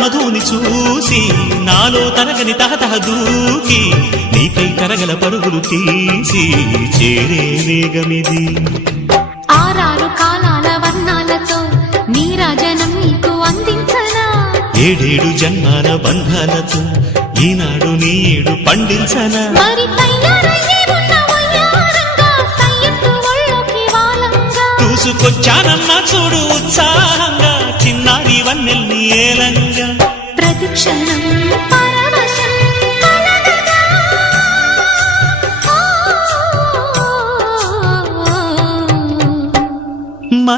మధుని చూసి నాలో తరగని తహతహ దూకి నీకై తరగల పరుగులు తీసి చేరే వేగమిది. ఆరారు కాలాల వర్ణాలతో నీరాజనం నీకు అందించనా, ఏడేడు జన్మాల బంధాలతో ఈనాడు నీడు పండించనా. మరి తయారయ్యే ఉన్న వయ్యారంగా సయ్యత్తు ఒళ్ళోకి వాలంగా చూసుకొచ్చానమ్మా చూడు ఉత్సాహంగా చిన్నారి వన్నెల్ని ఏలంగా. ప్రతిక్షణం